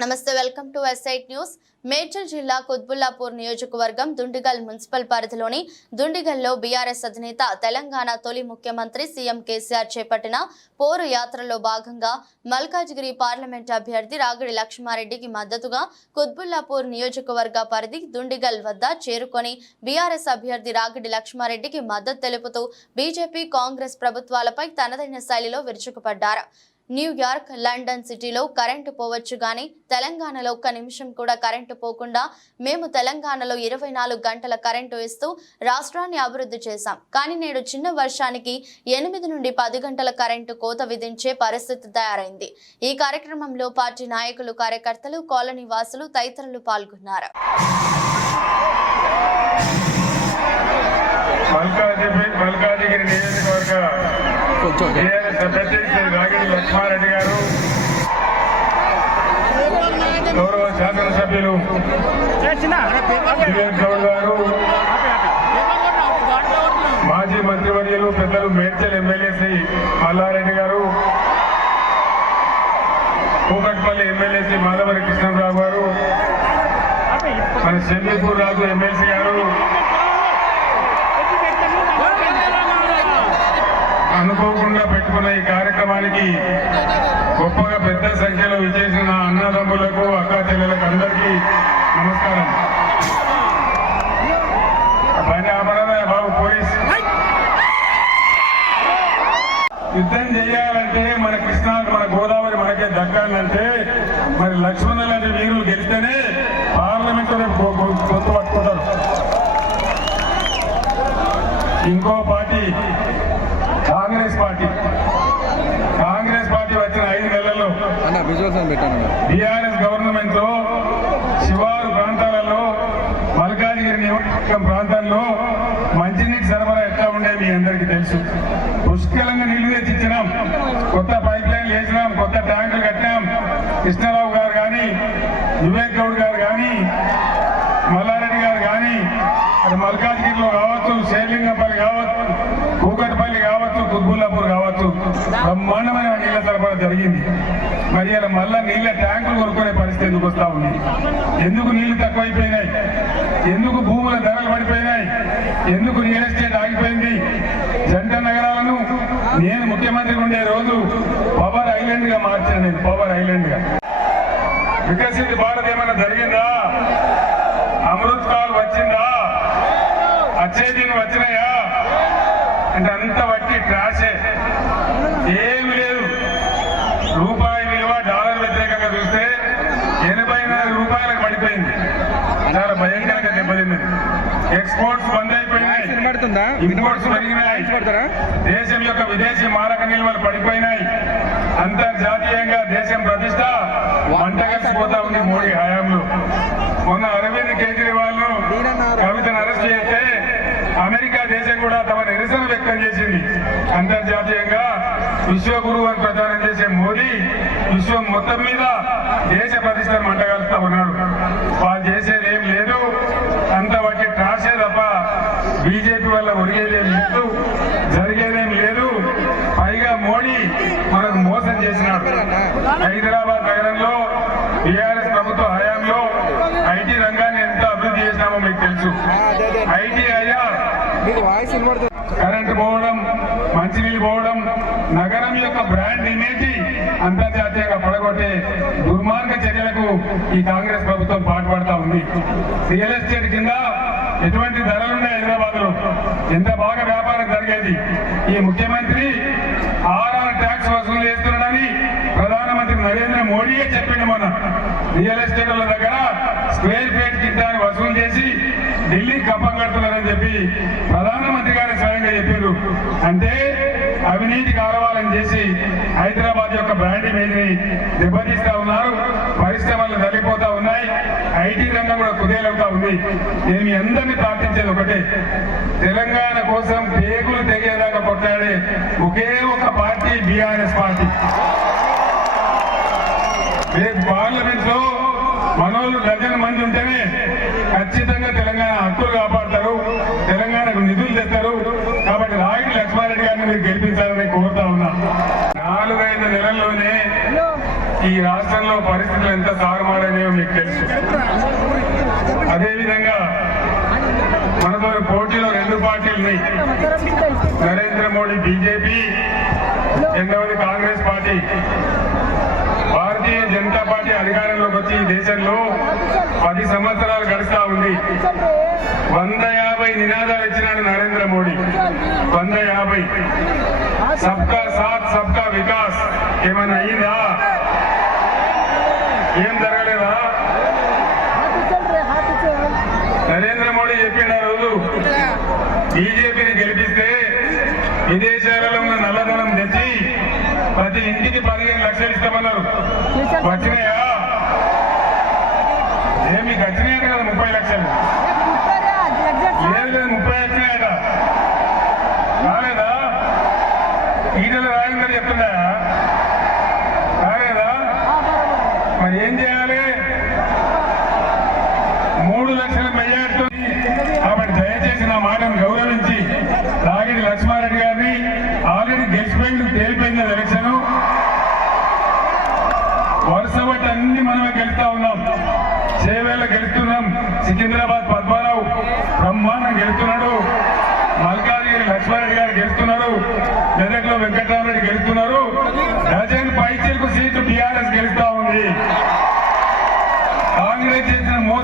నమస్తే welcome to SIT news. Medchal జిల్లా కుత్బుల్లాపూర్ నియోజకవర్గం దుండిగల్ మున్సిపల్ పరిధిలోని దుండిగల్లో బీఆర్ఎస్ అధినేత తెలంగాణ తొలి ముఖ్యమంత్రి సీఎం కేసీఆర్ చేపట్టిన పోరు యాత్రలో భాగంగా మల్కాజ్గిరి పార్లమెంట్ అభ్యర్థి రాగిడి లక్ష్మారెడ్డికి మద్దతుగా కుత్బుల్లాపూర్ నియోజకవర్గ పరిధి దుండిగల్ వద్ద చేరుకొని బీఆర్ఎస్ అభ్యర్థి రాగిడి లక్ష్మారెడ్డికి మద్దతు తెలుపుతూ బీజేపీ కాంగ్రెస్ ప్రభుత్వాలపై తనదైన శైలిలో విరుచుకుపడ్డారు. న్యూయార్క్ లండన్ సిటీలో కరెంటు పోవచ్చు కానీ తెలంగాణలో ఒక్క నిమిషం కూడా కరెంటు పోకుండా మేము తెలంగాణలో ఇరవై నాలుగు గంటల కరెంటు ఇస్తూ రాష్ట్రాన్ని అభివృద్ధి చేశాం. కానీ నేడు చిన్న వర్షానికి ఎనిమిది నుండి పది గంటల కరెంటు కోత విధించే పరిస్థితి తయారైంది. ఈ కార్యక్రమంలో పార్టీ నాయకులు కార్యకర్తలు కాలనీ వాసులు తదితరులు పాల్గొన్నారు మల్కాజిగిరి మల్కాజిగిరి నియోజకవర్గ టీఆర్ఎస్ అభ్యర్థి శ్రీ రాగిడి లక్ష్మారెడ్డి గారు గౌరవ శాసనసభ్యులు గౌడ్ గారు మాజీ మంత్రివర్యులు పెద్దలు మేడ్చల్ ఎమ్మెల్యే శ్రీ మల్లారెడ్డి గారు కూకట్పల్లి ఎమ్మెల్యే శ్రీ మాధవరి కృష్ణరావు గారు మన షెల్లీపూర్ రాజు ఎమ్మెల్సీ గారు అనుకోకుండా పెట్టుకున్న ఈ కార్యక్రమానికి గొప్పగా పెద్ద సంఖ్యలో విచ్చేసిన అన్నదమ్ములకు అక్క చెల్లెలకు అందరికీ నమస్కారం. పని ఆపడదా బాబు పోలీస్? యుద్ధం చేయాలంటే మన కృష్ణా మన గోదావరి మనకే దక్కాలంటే మరి లక్ష్మణ లాంటి వీరులు గెలిస్తేనే పార్లమెంట్ గొంతు పట్టుకుంటారు. ఇంకో party Congress party Congress party వచ్చిన ఐదు నెలల్లో అన్న విజువల్స్ అని పెట్టాను బీఆర్ఎస్ గవర్నమెంట్లో శివారు ప్రాంతాలలో మల్కాజిగిరి నియోజకవర్గం ప్రాంతాల్లో మంచినీటి సరఫరా ఎట్లా ఉండే మీ అందరికీ తెలుసు. పుష్కలంగా నీళ్ళు తెచ్చి ఇచ్చినాం కొత్త పైప్ లైన్లు వేసినాం కొత్త ట్యాంకులు కట్టినాం. కృష్ణారావు గారు కానీ వివేక్ గౌడ్ గారు కానీ మల్లారెడ్డి గారు కానీ అది మల్కాజ్గిరిలో కావచ్చు శేర్లింగంపల్లి కావచ్చు కూకట్పల్లి కావచ్చు కుత్బుల్లాపూర్ కావచ్చు. బ్రహ్మాండమైన నీళ్ళ సరఫరా జరిగింది. మరి ఇలా మళ్ళా నీళ్ళ ట్యాంకులు కొనుక్కునే పరిస్థితి ఎందుకు వస్తా ఉంది? ఎందుకు నీళ్ళు తక్కువైపోయినాయి? ఎందుకు భూముల ధరలు పడిపోయినాయి? ఎందుకు రియల్ ఎస్టేట్ ఆగిపోయింది? జంట నగరాలను నేను ముఖ్యమంత్రి ఉండే రోజు పవర్ ఐలాండ్గా మార్చాను నేను పవర్ ఐలాండ్గా. వికసిత భారత్ ఏమైనా జరిగిందా? అమృత్ కాల్ వచ్చిందా? అచ్చే వచ్చినాయా? అంటే అంత ఎక్స్పోర్ట్స్ బంద్ అయిపోయినాయి. ఇంపోర్ట్స్ పెరిగినాయి. దేశం యొక్క విదేశీ మారక నిల్వలు పడిపోయినాయి. అంతర్జాతీయంగా దేశం ప్రతిష్ట మంటగలిసిపోతా ఉంది మోడీ హయాంలో. మొన్న అరవింద్ కేజ్రీవాల్ను కవితను అరెస్ట్ చేస్తే అమెరికా దేశం కూడా తమ నిరసన వ్యక్తం చేసింది. అంతర్జాతీయంగా విశ్వగురువు అని ప్రచారం చేసే మోదీ విశ్వం మొత్తం మీద దేశ ప్రతిష్టను మంటగలుస్తా ఉన్నాడు వాళ్ళు చేసేది ఏం లేదు అంత వాటి ట్రాసే తప్ప బీజేపీ వల్ల ఒరిగేదేం లేదు జరిగేదేం లేదు. పైగా మోడీ మనకు మోసం చేసినాడు. హైదరాబాద్ నగరంలో టీఆర్ఎస్ ప్రభుత్వ హయాంలో ఐటీ రంగాన్ని ఎంత అభివృద్ధి చేసినామో మీకు తెలుసు. ఐటీ అయ్యా మీకు కరెంటు పోవడం మంచినీళ్ళు పోవడం నగరం యొక్క బ్రాండ్ ఇమేజ్ అంతర్జాతీయంగా పడగొట్టే దుర్మార్గ చర్యలకు ఈ కాంగ్రెస్ ప్రభుత్వం పాటుపడతా ఉంది. రియల్ ఎస్టేట్ కింద ఎటువంటి ధరలున్నాయి హైదరాబాద్ వ్యాపారం ఈ ముఖ్యమంత్రి ఆర్ఆర్ ట్యాక్స్ వసూలు చేస్తున్నాడని ప్రధానమంత్రి నరేంద్ర మోడీయే చెప్పిండు మొన్న. రియల్ ఎస్టేట్ల దగ్గర స్క్వేర్ ఫీట్ కింటాన్ని వసూలు చేసి ఢిల్లీ కప్పం కడుతున్నారని చెప్పి ప్రధానమంత్రి గారు స్వయంగా చెప్పారు అంటే అవినీతి కారవాలని చేసి హైదరాబాద్ యొక్క బ్రాండ్ ఇమేజ్ దెబ్బతీస్తా ఉన్నారు. ఐటీ రంగం కూడా కుదేలంగా ఉంది. నేను మీ అందరినీ ప్రార్థించేది ఒకటే తెలంగాణ కోసం పేగులు తెగేదాకా కొట్లాడే ఒకే ఒక పార్టీ బీఆర్ఎస్ పార్టీ. రేపు పార్లమెంట్లో మనోళ్ళు డజన్ మంది ఉంటేనే ఖచ్చితంగా తెలంగాణ హక్కులు కాపాడతారు. ఈ రాష్ట్రంలో పరిస్థితులు ఎంత తారుమారనేవో మీకు తెలుసు. అదేవిధంగా మనతో పోటీలో రెండు పార్టీలని నరేంద్ర మోడీ బీజేపీ రెండవది కాంగ్రెస్ పార్టీ. భారతీయ జనతా పార్టీ అధికారంలోకి వచ్చి ఈ దేశంలో పది సంవత్సరాలు గడుస్తా ఉంది. వంద యాభై నినాదాలు ఇచ్చినాడు నరేంద్ర మోడీ. వంద యాభై. సబ్కా సాత్ సబ్కా వికాస్. ఏమైనా అయ్యిందా? ఏం జరగలేదా? నరేంద్ర మోడీ చెప్పిన రోజు బీజేపీని గెలిపిస్తే విదేశాలలో ఉన్న నల్లధనం తెచ్చి ప్రతి ఇంటికి పదిహేను లక్షలు ఇస్తామన్నారు. వచ్చినాయా? ఏ మీకు వచ్చినాయట కదా ముప్పై లక్షలు? లేదు లేదు ముప్పై వచ్చినాయట. రాలేదా? ఈటలు రాయిందని చెప్తున్నాయా రాలేదా మరి ఏం చేయాలి మూడు లక్షల మెజార్టీతో కాబట్టి దయచేసి నా మాటను గౌరవించి రాగిడి లక్ష్మారెడ్డి గారిని ఆల్రెడీ గెలిచిపోయింది తేలిపోయింది ఎలక్షన్. వరుస బట్టి అన్ని మనమే గెలుస్తా ఉన్నాం. చేవేళ్ళ గెలుస్తున్నాం. సికింద్రాబాద్ పద్మారావు బ్రహ్మాండం గెలుస్తున్నాడు. మల్కాజ్గిరి లక్ష్మారెడ్డి గారు గెలుస్తున్నారు మెదక్లో వెంకటరామరెడ్డి గెలుస్తున్నారు. డజన్ పైచీలకు సీటు టీఆర్ఎస్ గెలుస్తా ఉంది. కాంగ్రెస్ చేసిన మోసం